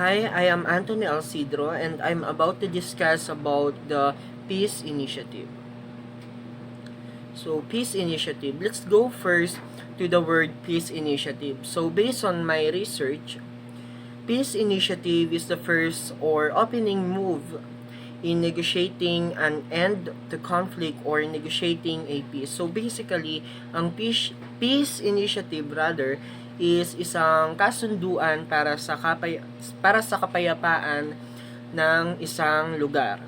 Hi, I am Anthony Alcidro and I'm about to discuss about the Peace Initiative. So, Peace Initiative. Let's go first to the word Peace Initiative. So, based on my research, Peace Initiative is the first or opening move in negotiating an end to conflict or negotiating a peace. So basically, ang peace initiative rather is isang kasunduan para sa kapayapaan ng isang lugar.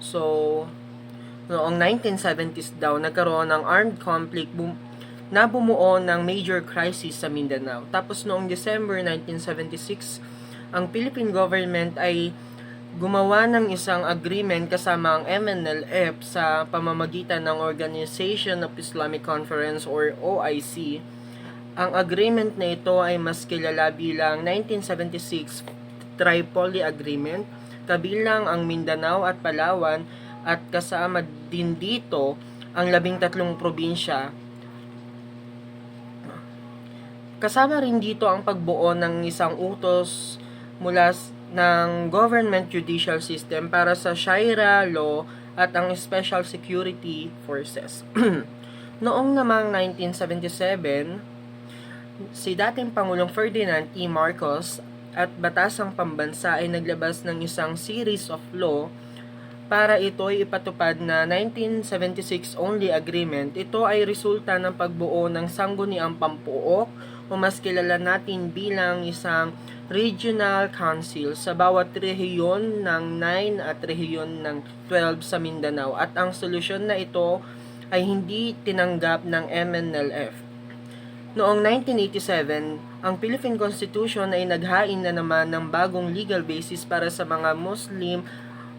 So, noong 1970s daw, nagkaroon ng armed conflict na bumuo ng major crisis sa Mindanao. Tapos noong December 1976, ang Philippine government ay gumawa ng isang agreement kasama ang MNLF sa pamamagitan ng Organization of Islamic Conference or OIC. Ang agreement na ito ay mas kilala bilang 1976 Tripoli Agreement, kabilang ang Mindanao at Palawan at kasama din dito ang 13 probinsya. Kasama rin dito ang pagbuo ng isang utos mula ng government judicial system para sa Sharia law at ang Special Security Forces. Noong namang 1977, si dating Pangulong Ferdinand E. Marcos at Batasang Pambansa ay naglabas ng isang series of law para ito'y ipatupad na 1976 only agreement. Ito ay resulta ng pagbuo ng Sangguniang Pampuok o mas kilala natin bilang isang regional council sa bawat rehiyon ng 9 at rehiyon ng 12 sa Mindanao, at ang solusyon na ito ay hindi tinanggap ng MNLF. Noong 1987, ang Philippine Constitution ay naghain na naman ng bagong legal basis para sa mga Muslim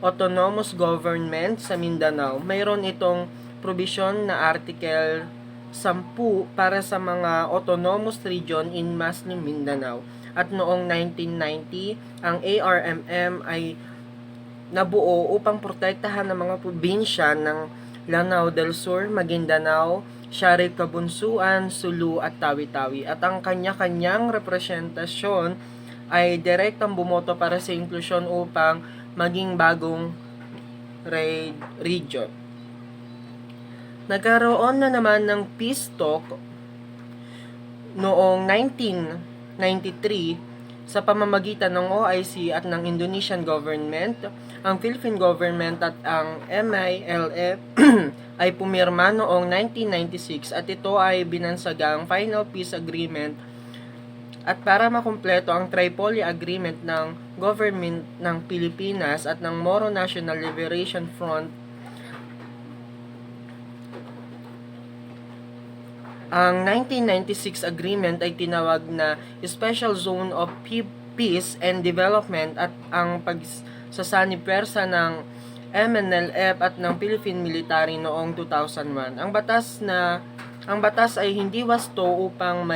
autonomous government sa Mindanao. Mayroon itong provision na Article 10 para sa mga autonomous region in Muslim Mindanao. At noong 1990, ang ARMM ay nabuo upang protektahan ang mga probinsya ng Lanao del Sur, Maguindanao, Siargao, Kabunsuan, Sulu at Tawi-Tawi. At ang kanya-kanyang representasyon ay direktang bumoto para sa inklusyon upang maging bagong region. Nagkaroon na naman ng peace talk noong 1993 sa pamamagitan ng OIC at ng Indonesian government. Ang Philippine government at ang MILF ay pumirma noong 1996 at ito ay binansagang final peace agreement. At para makumpleto ang Tripoli Agreement ng government ng Pilipinas at ng Moro National Liberation Front, ang 1996 agreement ay tinawag na Special Zone of Peace and Development at ang pagsasanipersa ng MNLF at ng Philippine Military noong 2001. Ang batas ay hindi wasto upang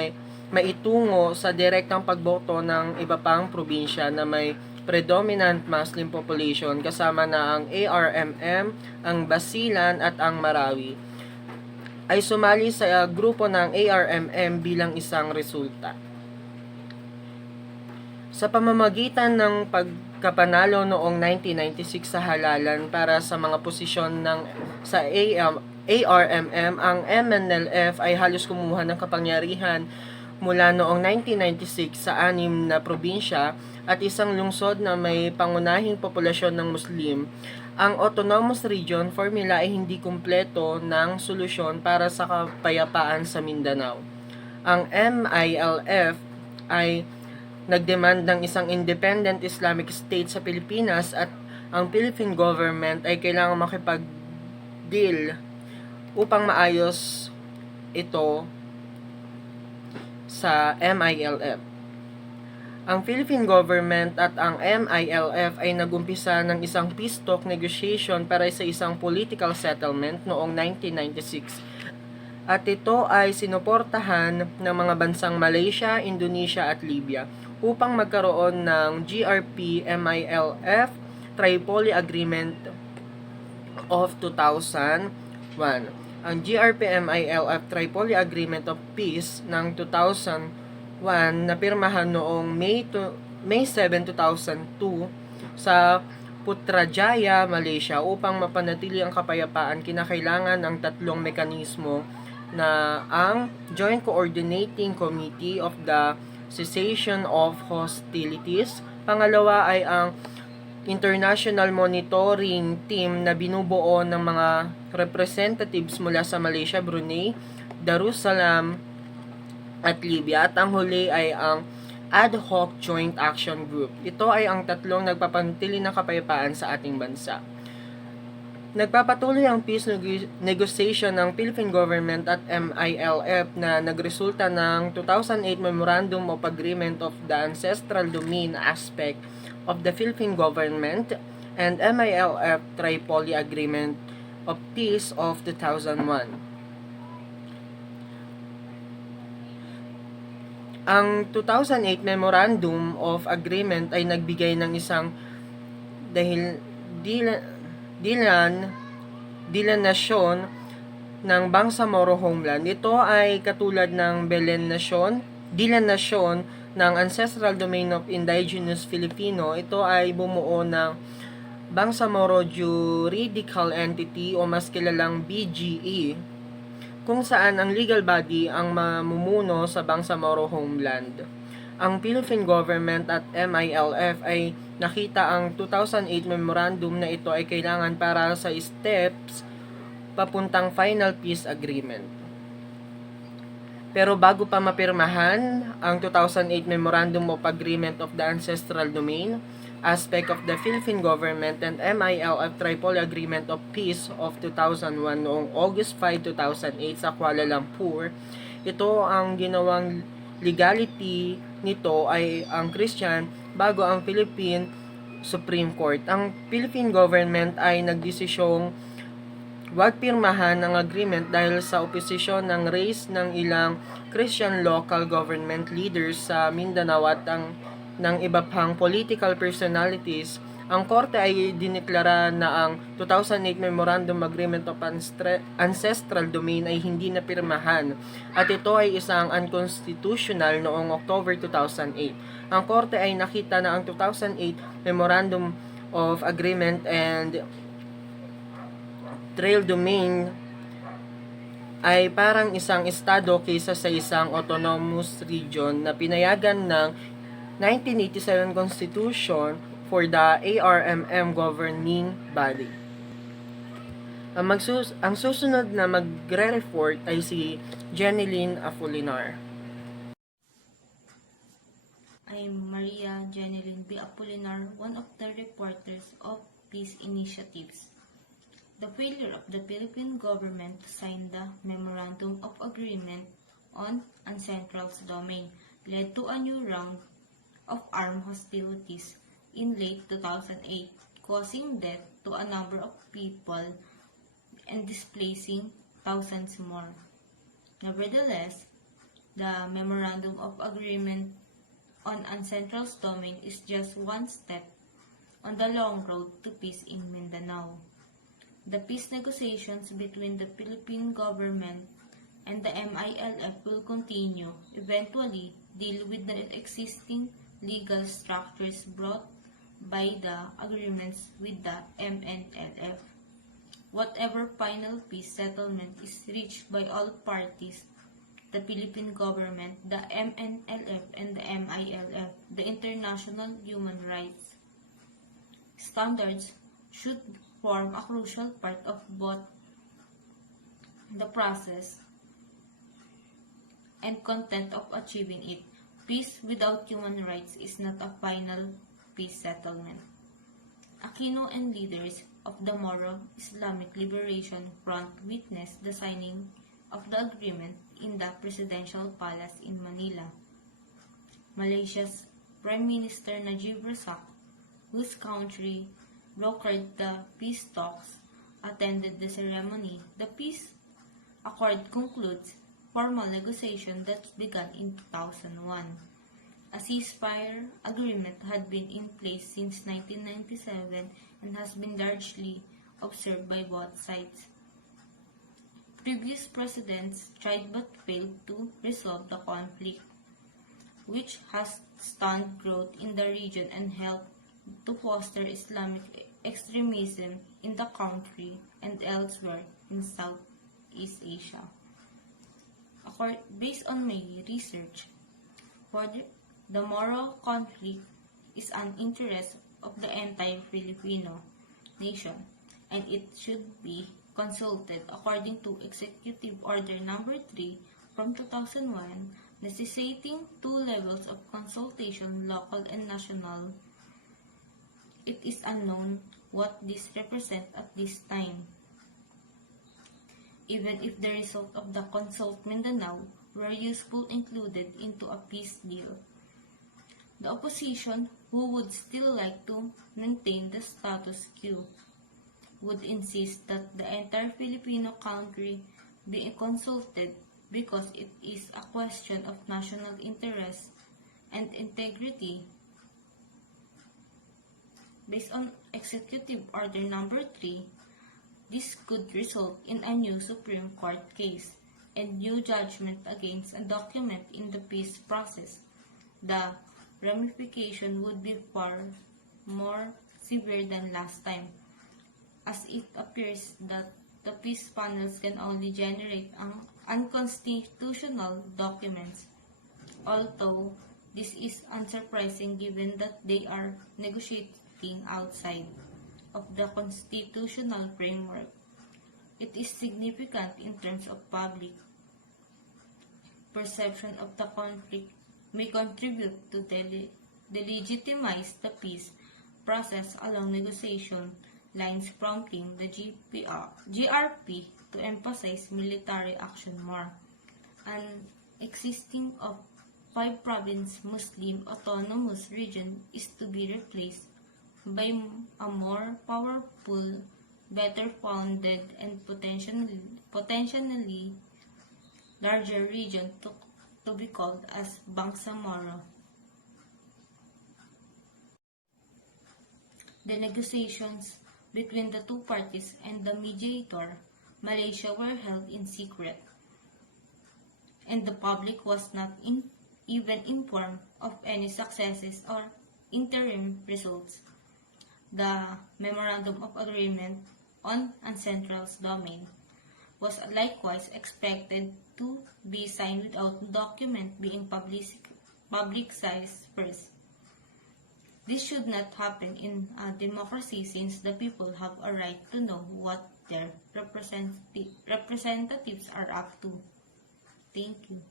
maitungo sa direktang pagboto ng iba pang probinsya na may predominant Muslim population kasama na ang ARMM, ang Basilan at ang Marawi ay sumali sa grupo ng ARMM bilang isang resulta. Sa pamamagitan ng pagkapanalo noong 1996 sa halalan para sa mga posisyon sa ARMM, ang MNLF ay halos kumuha ng kapangyarihan mula noong 1996 sa 6 na probinsya at isang lungsod na may pangunahing populasyon ng Muslim. Ang autonomous region formula ay hindi kumpleto ng solusyon para sa kapayapaan sa Mindanao. Ang MILF ay nagdemand ng isang independent Islamic state sa Pilipinas at ang Philippine government ay kailangang makipag-deal upang maayos ito sa MILF. Ang Philippine government at ang MILF ay nagumpisa ng isang peace talk negotiation para sa isang political settlement noong 1996. At ito ay sinuportahan ng mga bansang Malaysia, Indonesia at Libya upang magkaroon ng GRP-MILF Tripoli Agreement of 2001. Ang GRP-MILF Tripoli Agreement of Peace ng 2001 napirmahan noong May 7, 2002 sa Putrajaya, Malaysia. Upang mapanatili ang kapayapaan, kinakailangan ang tatlong mekanismo na ang Joint Coordinating Committee of the Cessation of Hostilities. Pangalawa ay ang International Monitoring Team na binubuo ng mga representatives mula sa Malaysia, Brunei, Darussalam at Libya. At ang huli ay ang Ad Hoc Joint Action Group. Ito ay ang tatlong nagpapanatili ng kapayapaan sa ating bansa. Nagpapatuloy ang peace negotiation ng Philippine Government at MILF na nagresulta ng 2008 Memorandum of Agreement of the Ancestral Domain aspect of the Philippine Government and MILF Tripoli Agreement of Peace of 2001. Ang 2008 Memorandum of Agreement ay nagbigay ng isang dilanasyon ng Bangsamoro Homeland. Ito ay katulad ng dilanasyon ng Ancestral Domain of Indigenous Filipino. Ito ay bumuo ng Bangsamoro Juridical Entity o mas kilalang BGE, kung saan ang legal body ang mamumuno sa Bangsamoro Homeland. Ang Philippine Government at MILF ay nakita ang 2008 memorandum na ito ay kailangan para sa steps papuntang final peace agreement. Pero bago pa mapirmahan ang 2008 Memorandum of Agreement of the Ancestral Domain aspect of the Philippine Government and MILF Tripoli Agreement of Peace of 2001 noong August 5, 2008 sa Kuala Lumpur, ito ang ginawang legality nito ay ang Christian bago ang Philippine Supreme Court. Ang Philippine Government ay nagdesisyong huwag pirmahan ng agreement dahil sa oposisyon ng race ng ilang Christian local government leaders sa Mindanao at ng iba pang political personalities. Ang korte ay dineklara na ang 2008 Memorandum Agreement of Ancestral Domain ay hindi napirmahan at ito ay isang unconstitutional noong October 2008. Ang korte ay nakita na ang 2008 Memorandum of Agreement and Trail Domain ay parang isang estado kaysa sa isang autonomous region na pinayagan ng 1987 Constitution for the ARMM governing body. Ang susunod na magre-report ay si Jeneline Apolinar. I'm Maria Jeneline B. Apolinar, one of the reporters of peace initiatives. The failure of the Philippine government to sign the Memorandum of Agreement on Ancestral Domain led to a new round of armed hostilities in late 2008, causing death to a number of people and displacing thousands more. Nevertheless, the Memorandum of Agreement on Ancestral Domain is just one step on the long road to peace in Mindanao. The peace negotiations between the Philippine government and the MILF will continue, eventually deal with the existing legal structures brought by the agreements with the MNLF. Whatever final peace settlement is reached by all parties, the Philippine government, the MNLF, and the MILF, the international human rights standards should form a crucial part of both the process and content of achieving it. Peace without human rights is not a final peace settlement. Aquino and leaders of the Moro Islamic Liberation Front witnessed the signing of the agreement in the Presidential Palace in Manila. Malaysia's Prime Minister Najib Razak, whose country brokered the peace talks, attended the ceremony. The peace accord concludes formal negotiation that began in 2001. A ceasefire agreement had been in place since 1997 and has been largely observed by both sides. Previous presidents tried but failed to resolve the conflict. which has stunned growth in the region and helped to foster Islamic extremism in the country and elsewhere in Southeast Asia. Based on my research, the Moro conflict is an interest of the entire Filipino nation, and it should be consulted according to Executive Order Number 3 from 2001, necessitating two levels of consultation, local and national. It is unknown what this represents at this time. Even if the result of the Consult Mindanao were useful included into a peace deal. The opposition, who would still like to maintain the status quo, would insist that the entire Filipino country be consulted because it is a question of national interest and integrity. Based on Executive Order Number 3, this could result in a new Supreme Court case and new judgment against a document in the peace process. The ramification would be far more severe than last time, as it appears that the peace panels can only generate unconstitutional documents, although this is unsurprising given that they are negotiating outside of the constitutional framework. It is significant in terms of public perception of the conflict may contribute to delegitimize the peace process along negotiation lines, prompting the GRP to emphasize military action more. An existing of 5-province Muslim autonomous region is to be replaced by a more powerful, better founded, and potentially larger region to be called as Bangsamoro. The negotiations between the two parties and the mediator, Malaysia, were held in secret, and the public was not even informed of any successes or interim results. The Memorandum of Agreement on Ancestral's Domain was likewise expected to be signed without the document being publicized first. This should not happen in a democracy since the people have a right to know what their representatives are up to. Thank you.